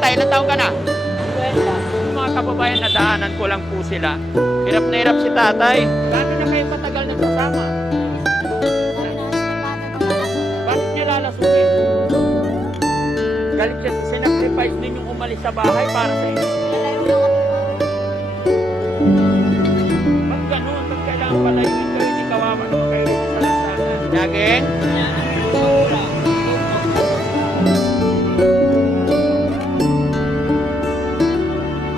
tatay, ilang taon ka na? Kwenta. Mga kababayan, nadaanan ko lang po sila. Hirap na hirap si tatay. Gano'n na kayo matagal nagsasama? Bakit niya lalasukin? Galit siya sa sinacrifice ninyong umalis sa bahay para sa inyo. Pag gano'n, pag kailangan palayuin kayo, hindi kawawa naman kayo sa lansangan. Daging?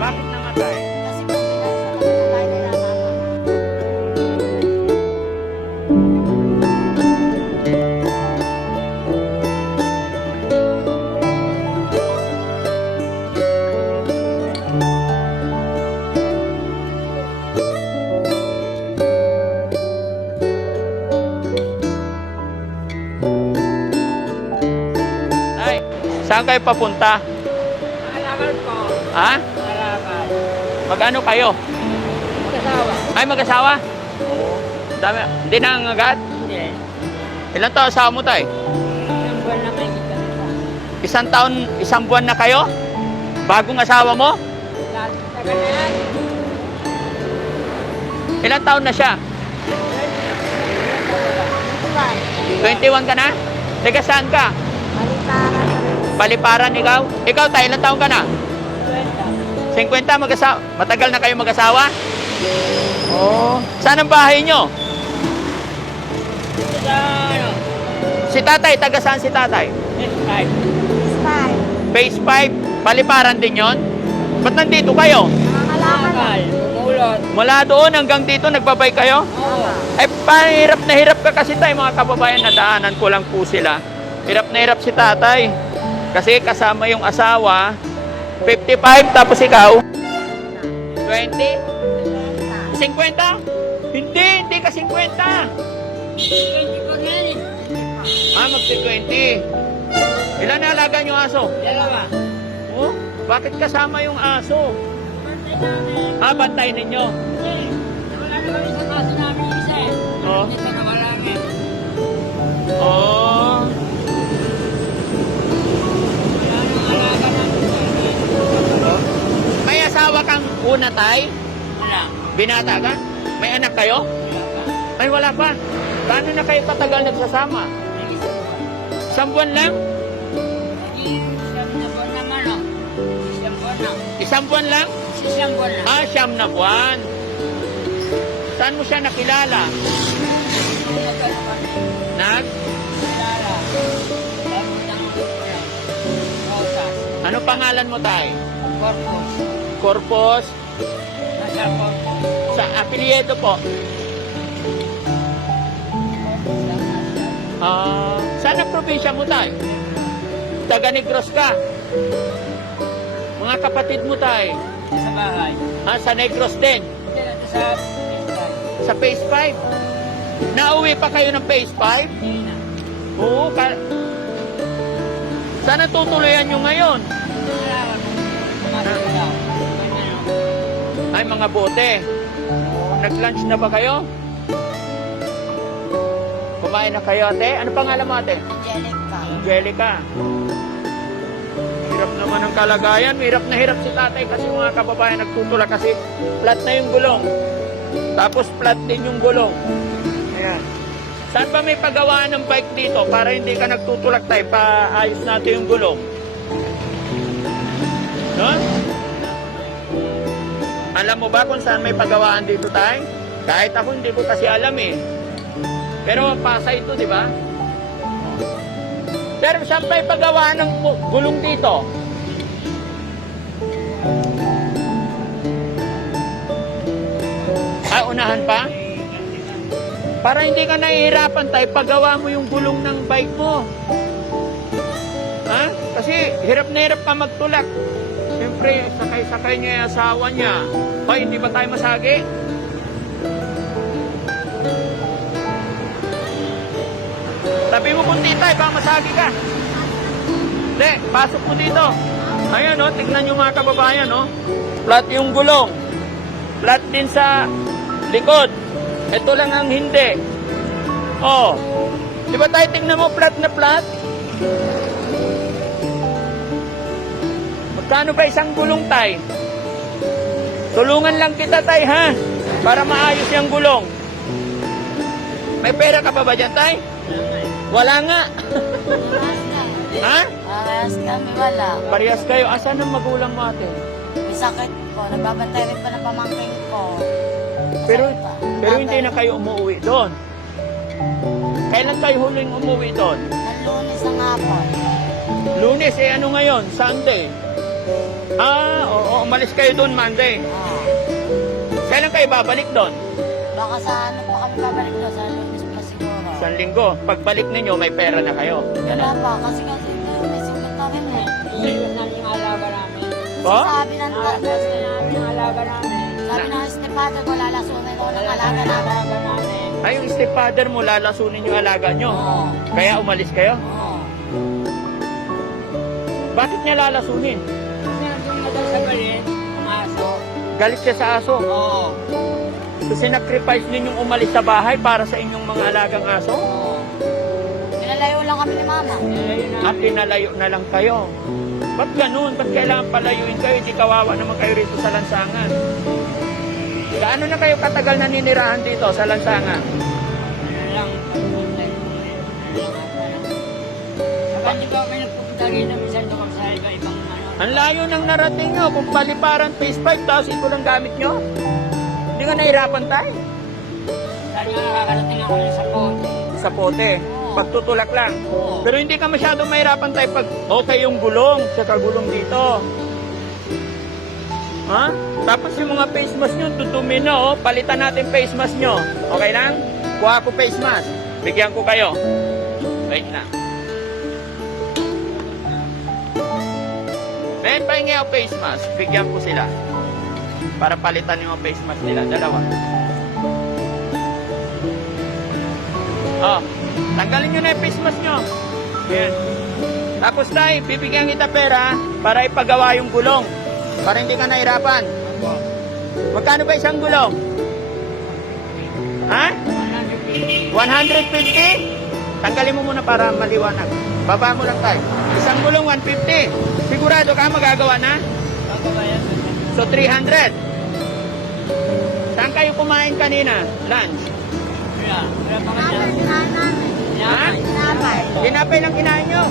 Bakit namatay? Ay, saan kayo papunta? Alakal po. Ha? Alakal. Mag-ano kayo? Mag-asawa. Ay, mag-asawa? Dami. Hindi nangangagat? Hindi. Ilan taon asawa mo tayo? Isang buwan na may kita na. Isang taon, isang buwan na kayo? Bagong asawa mo? Lahat tagal na yan. Ilang taon na siya? 21 ka na? Teka, saan ka? Malitaran. Paliparan ikaw? Ikaw tayo, ilang taon ka na? Kwenta. 50 mag-asawa? Matagal na kayo mag-asawa? Oo. Saan ang bahay nyo? Sa ano? Si tatay, taga saan si tatay? S5. Base 5, paliparan din yon. Ba't nandito kayo? Alakal. Umulot. Mula doon hanggang dito, nagbabay kayo? Oo. Eh, hirap na hirap ka kasi tayo, mga kababayan, nadaanan ko lang po sila. Hirap na hirap si tatay. Kasi kasama yung asawa, 55, tapos ikaw? 20? 50? Hindi ka 50. Magsi-20. Ilan na alaga yung aso? Dalawa. Oh, bakit kasama yung aso? Bantay ninyo. Wala na kami sa kaso namin isa eh. Oo. Ito na wala na. Oh. Wala nang alaga namin. May asawa kang una, tay? Wala. Binata ka? May anak kayo? Wala pa. Ay, wala pa. Paano na kayo katagal nagsasama? Isang buwan lang? Siyam na buwan naman o. Siyam buwan na. Isang buwan lang? Siyam buwan na. Siyam na buwan. Saan mo siya nakilala? Nagkano kami. Nag? Kilala. Tapos ang Rosas. Ano pangalan mo, tay? Corpus. Corpus? Nasa Corpus. Sa apelyido po? Corpus lang nasa. Saan ang probinsya mo, tay? Taga Negros ka? Mga kapatid mo, tay? Sa bahay. Sa Negros din? Hindi natin sa Pistay. Sa Phase 5? Nauwi pa kayo ng Phase 5? Hindi na. Oo. Saan ang tutuluyan nyo ngayon? Wala kami. Masaya. Ganyan o. Ay, mga bote. Nag-lunch na ba kayo? Kumain na kayo, ate? Ano pangalan mo, ate? Angelica. Angelica. Hirap naman ang kalagayan. Hirap na hirap si tatay kasi mga kababayan nagtutulak kasi flat na yung gulong. Tapos flat din yung gulong. Ayan. Saan ba may pagawaan ng bike dito para hindi ka nagtutulak tayo? Paayos natin yung gulong. No? Alam mo ba kung saan may pagawaan dito tayo? Kahit ako hindi ko kasi alam eh. Pero pasa ito, di ba? Pero saan ba ipagawa ng gulong dito? Unahan pa? Para hindi ka nahihirapan tayo, pagawa mo yung gulong ng bike mo. Ha? Kasi hirap na hirap ka magtulak. Siyempre, sakay-sakay niya yung asawa niya. Hoy, hindi ba tayo masagi? Sabi mo kung di tayo, baka masagi ka. Hindi, pasok mo dito. Ayan, no? Tignan nyo mga kababayan, no? Flat yung gulong. Flat din sa likod. Ito lang ang hindi. Oh. Di ba tayo tignan mo flat na flat? Magkano ba isang gulong, tay? Tulungan lang kita, tay, ha? Para maayos yung gulong. May pera ka pa ba dyan, tay? Wala nga. Ha? Parehas kami wala. Parehas kayo. Asan ang magulang mo, ate? May sakit ko. Nagbabantay rin pa ng pamangking ko. Pero hindi na kayo umuwi doon. Kailan kayo huling umuwi doon? Ng Lunes ng hapon. Lunes, ano ngayon? Sunday. Oo, umalis kayo doon Monday. Kailan kayo babalik doon? Baka sa ano pa kami babalik doon, sa Lunes pa siguro. Isang linggo. Pagbalik ninyo, may pera na kayo. Wala pa, kasi may sugat na rin eh. Iyon na yung alaga namin. Po? Sabi ng Alas na namin yung alaga namin. sabi ng stepfather ko, lalasunin ko ng alaga namin. Alaga namin. Ay, yung stepfather mo, lalasunin yung alaga nyo. Oo. Kaya umalis kayo? Oo. Bakit niya lalasunin? Kasi nandun na daw sa galit, umaso. Galit siya sa aso. Oo. So, sinacrifice ninyong umalis sa bahay para sa inyong mga alagang aso? Oo. Pinalayo lang kami ni mama. Ayun na. At pinalayo na lang kayo. Ba't ganun? Ba't kailangan palayuin kayo? Di kawawa naman kayo rito sa lansangan. Gaano na kayo katagal na ninirahan dito sa lansangan? Ano lang, pagpuntay ko ngayon. Saka di ba kami nagpupunta rin na minsan doon sa iba-ibang ano. Ang layo ng narating nyo. Kung paliparan phase 5, tapos ito lang gamit nyo. Hindi ka nahirapan tayo. Dahil nga nakakarating ako yun sa konti. Sa pote. Pagtutulak lang. Oo. Pero hindi ka masyadong mahirapan tayo pag okay yung gulong. Sa gulong dito. Ha? Tapos yung mga face mask nyo, tutumi na, oh. Palitan natin face mask nyo. Okay lang? Kuha ko face mask. Bigyan ko kayo. Wait na. May pahingi ako face mask. Bigyan ko sila. Para palitan yung mga face mask nila. Dalawa. Oh, tanggalin nyo na yung face mask nyo. Yan. Tapos tayo, bibigyan kita pera para ipagawa yung gulong. Para hindi ka nahirapan. Magkano ba isang gulong? Ha? 150? Tanggalin mo muna para maliwanag. Baba mo lang tayo. Isang gulong 150. Sigurado ka magagawa na? Pagkabayan. So 300. Saan kayo kumain kanina? Lunch? Wala pa kanya. Namin, kinain namin. Ha? Tinapay. Tinapay lang kinain nyo.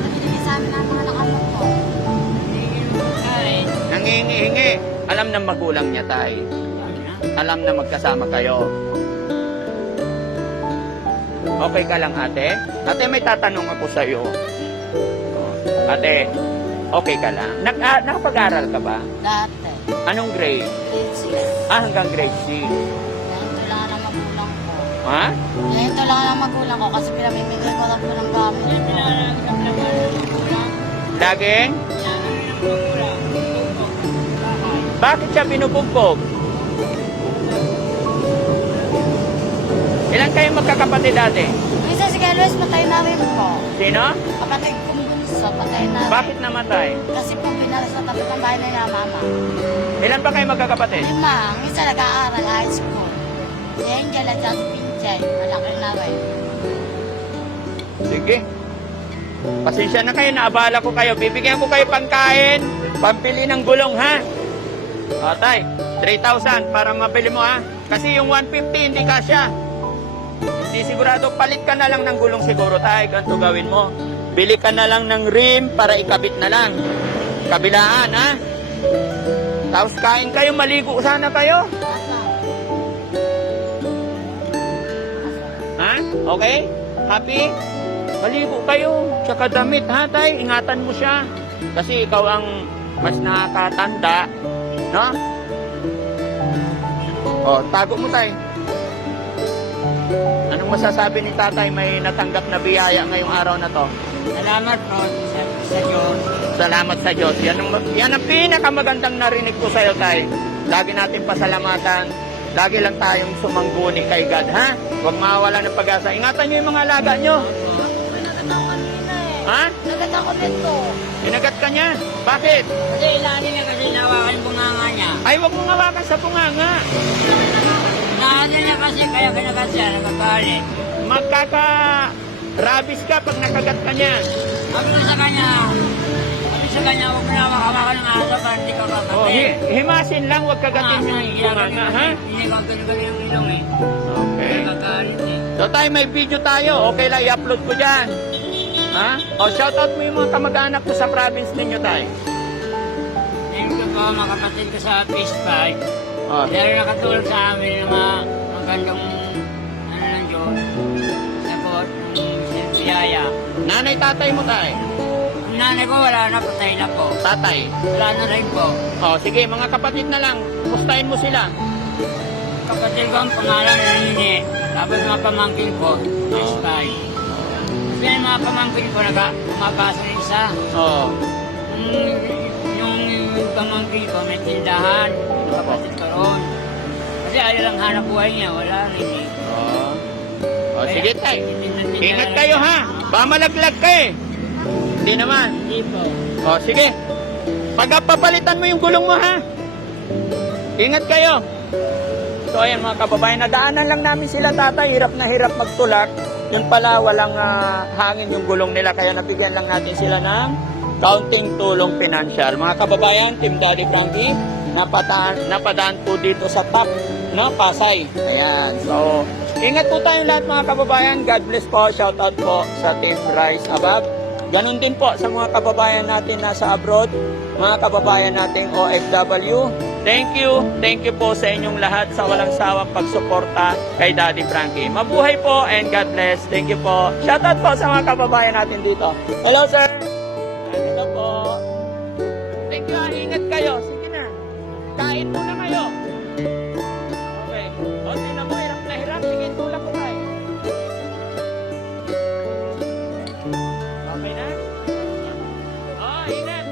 Nabibigay sa amin ng mga nakapot ko. Nangingi-hingi. Alam ng magulang niya tayo. Alam na magkasama kayo. Okay ka lang, ate? Ate, may tatanong ako sa iyo. Ate, okay ka lang? Nakapag-aral ka ba? Dati. Anong grade? Grade 6. Hanggang grade 6. Ganito lang ang magulang ko. Ha? Ganito lang ang magulang ko kasi pinamimigay ko lang po ng gamit ko. Laging? Bakit siya binubugbog? Ilan kayong magkakapatid ate? Minsan si Luis patay namin po. Sino? Kapatid kong bunso, patay namin. Bakit namatay? Kasi po pinalas sa tabi ng bahay na mama. Ilan pa kayo magkakapatid? 5. Minsan nag-aaral high school. Si Angel at si Pinchay, malaki na rin. Sige. Pasensya na kayo, naabala ko kayo. Bibigyan ko kayo pangkain, pampili ng gulong, ha? O, tay, 3,000 para mabili mo, ha? Kasi yung 150 hindi kasya. Hindi sigurado, palit ka na lang ng gulong siguro, tay. Ganito gawin mo. Bili ka na lang ng rim para ikabit na lang. Kabilaan, ha? Tapos kain kayo, maligo sana kayo. Ha? Okay? Happy? Maligo kayo. Tsaka damit, ha, tay? Ingatan mo siya. Kasi ikaw ang mas nakakatanda. No? O, tago mo, tay. Anong masasabi ni tatay may natanggap na biyaya ngayong araw na to? Salamat po sa Diyos. Salamat sa Diyos. Yan ang pinakamagandang narinig ko sa'yo, tay. Lagi natin pasalamatan. Lagi lang tayong sumangguni kay God, ha? Huwag mawala ng pag-asa. Ingatan nyo yung mga alaga nyo. Nagat ako kanina eh. Ha? Nagat ako nito. Inagat ka niya. Bakit? Kasi ilalim niya kasi nawakan yung bunganga niya. Ay, huwag mong hawakan sa bunganga. Inahagal niya kasi kaya kinagat siya, nagkakalit. Rabies ka pag nakagat ka niyan. Sabi ko sa kanya, huwag mo na makamakan ng aso para hindi ka Oh, makapit. himasin lang, huwag kagatin yung bunganga, ha? Hindi ka ganun yung ilong eh. Okay. Hindi kakalit eh. So tayo, may video tayo. Okay lang, i-upload ko dyan. Ha? O, shoutout mo yung mga kamag-anak ko sa province ninyo, tayo. Thank you po mga kapatid ko sa Fish Fight. O, Dahil nakatulong sa amin ng mga magandang ano lang Diyos. Sagot ng biyaya. nanay, tatay mo, tayo. Ang nanay ko wala na, patay na po. Tatay. Wala na rin po. O, sige, mga kapatid na lang. Pustahin mo sila. Kapatid ko ang pangalan na Nini. Tapos mga pamangkin ko, Fish Fight. Kasi yung mga pamangkin ko nakapasa rin isa. O, Yung pamangkin ko may tindahan. Yung kapatid ko roon. Kasi ayaw lang hanap buhay niya, wala rin eh. o, sige, tayo. Ingat kayo, ha? Pamalaglag ka eh. Hindi naman. Hindi po. O, sige. Pagpapalitan mo yung gulong mo, ha? Ingat kayo. So, ayan mga kababayan, nadaanan lang namin sila, tatay. Hirap na hirap magtulak. Yun pala, walang hangin yung gulong nila. Kaya nabigyan lang natin sila ng kaunting tulong financial. Mga kababayan, Team Daddy Frankie, napadaan po dito sa top na Pasay. Ayan. So, ingat po tayong lahat mga kababayan. God bless po. Shout out po sa Team Rise Above. Ganon din po sa mga kababayan natin nasa abroad, mga kababayan nating OFW. Thank you po sa inyong lahat sa walang sawang pagsuporta kay Daddy Frankie. Mabuhay po and God bless. Thank you po. Shoutout po sa mga kababayan natin dito. Hello sir. Hello po. Thank you. Ingat kayo. Sige na. Kain muna kayo. Okay. O, tingnan mo. Hirap na hirap. Sige, tulak ko tayo. Okay na? Oh, ingat.